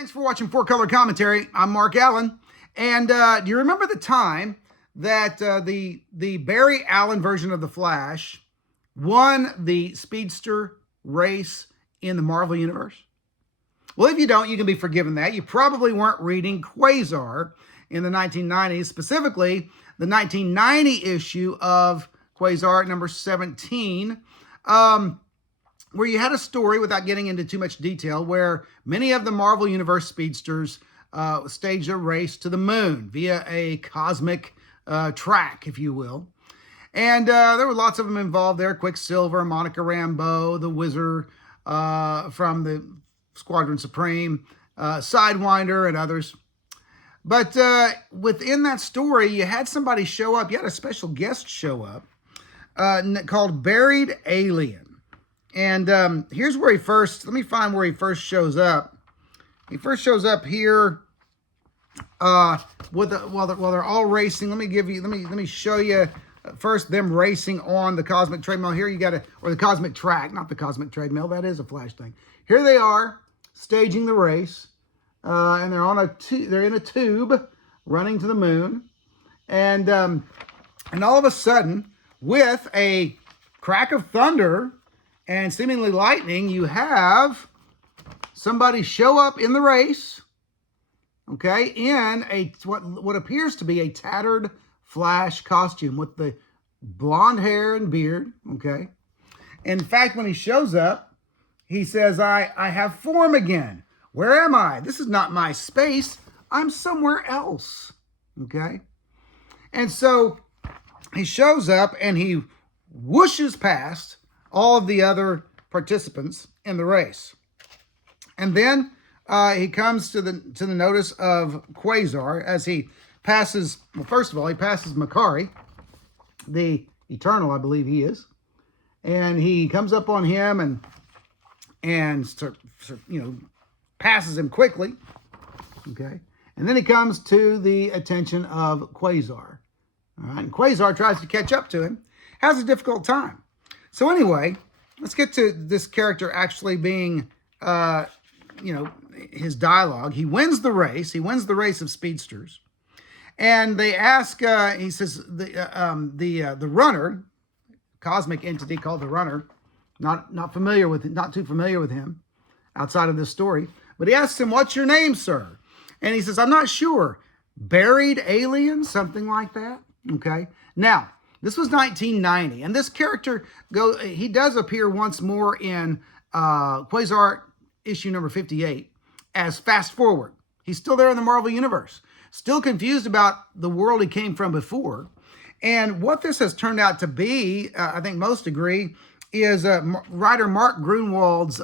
Thanks for watching 4-Color Commentary. I'm Mark Allen. And do you remember the time that the Barry Allen version of The Flash won the speedster race in the Marvel Universe? Well, if you don't, you can be forgiven that. You probably weren't reading Quasar in the 1990s, specifically the 1990 issue of Quasar number 17, where you had a story, without getting into too much detail, where many of the Marvel Universe speedsters staged a race to the moon via a cosmic track, if you will. And there were lots of them involved there: Quicksilver, Monica Rambeau, the Wizard from the Squadron Supreme, Sidewinder, and others. But within that story, you had somebody show up. You had a special guest show up called Buried Alien. And here's where he first, let me find where he first shows up. He first shows up here while they're all racing. Let me show you first them racing on the cosmic treadmill. Here you got to, or the cosmic track, not the cosmic treadmill. That is a Flash thing. Here they are staging the race, and they're on they're in a tube running to the moon, and all of a sudden, with a crack of thunder and seemingly lightning, you have somebody show up in the race, okay, in what appears to be a tattered Flash costume with the blonde hair and beard, okay. In fact, when he shows up, he says, I have form again. Where am I? This is not my space. I'm somewhere else, okay. And so he shows up and he whooshes past all of the other participants in the race. And then he comes to the notice of Quasar as he passes, well, first of all, he passes Makari, the Eternal, I believe he is. And he comes up on him and passes him quickly. Okay. And then he comes to the attention of Quasar. All right. And Quasar tries to catch up to him, has a difficult time. So anyway, let's get to this character actually being, his dialogue. He wins the race. He wins the race of speedsters. And they ask, he says, the runner, cosmic entity called the runner, not too familiar with him outside of this story, but he asks him, "What's your name, sir?" And he says, "I'm not sure. Buried Alien," something like that. Okay. Now, this was 1990, and this character he does appear once more in Quasar issue number 58 as Fast Forward. He's still there in the Marvel Universe, still confused about the world he came from before. And what this has turned out to be, I think most agree, is writer Mark Gruenwald's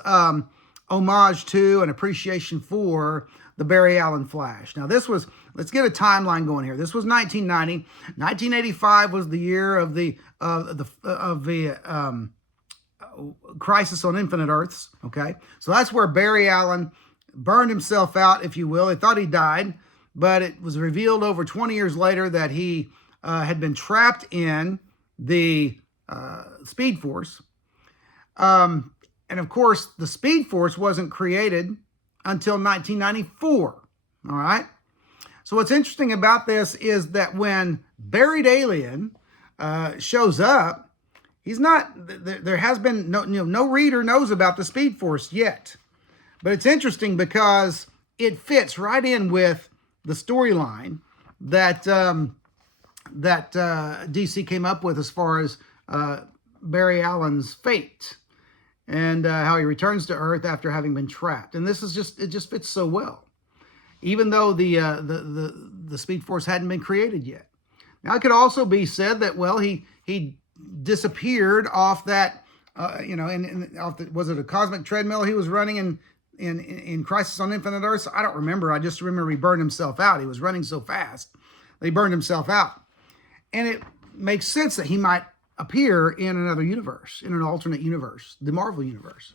homage to and appreciation for the Barry Allen Flash. Now this was, let's get a timeline going here. This was 1990. 1985 was the year of the Crisis on Infinite Earths. Okay, so that's where Barry Allen burned himself out, if you will. They thought he died, but it was revealed over 20 years later that he had been trapped in the Speed Force. And of course, the Speed Force wasn't created until 1994, all right? So what's interesting about this is that when Buried Alien shows up, he's not, there has been no reader knows about the Speed Force yet. But it's interesting because it fits right in with the storyline that DC came up with as far as Barry Allen's fate and how he returns to Earth after having been trapped. And this is it just fits so well, even though the Speed Force hadn't been created yet. Now, it could also be said that, well, he disappeared off that, was it a cosmic treadmill he was running in Crisis on Infinite Earths? I don't remember. I just remember he burned himself out. He was running so fast that he burned himself out. And it makes sense that he might appear in another universe, in an alternate universe, the Marvel Universe.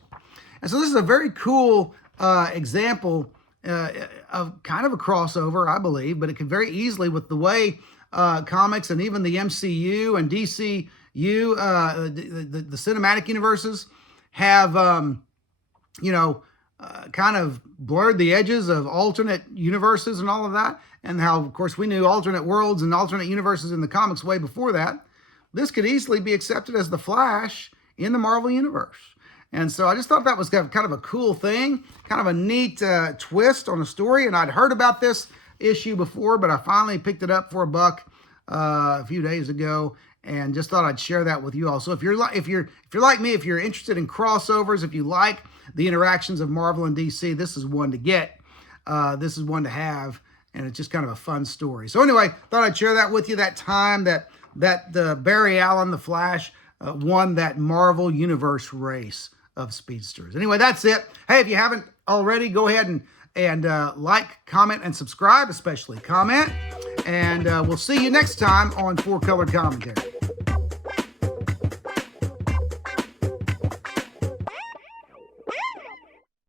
And so this is a very cool example of kind of a crossover, I believe, but it could very easily, with the way comics and even the MCU and DCU, the cinematic universes have, kind of blurred the edges of alternate universes and all of that, and how, of course, we knew alternate worlds and alternate universes in the comics way before that. This could easily be accepted as the Flash in the Marvel Universe. And so I just thought that was kind of a cool thing, kind of a neat twist on a story. And I'd heard about this issue before, but I finally picked it up for $1 a few days ago, and just thought I'd share that with you all. So if you're like me, if you're interested in crossovers, if you like the interactions of Marvel and DC, this is one to get. This is one to have, and it's just kind of a fun story. So anyway, thought I'd share that with you. That time that Barry Allen, the Flash, won that Marvel Universe race of speedsters. Anyway, that's it. Hey, if you haven't already, go ahead and like, comment, and subscribe, especially comment. And we'll see you next time on 4 Color Commentary.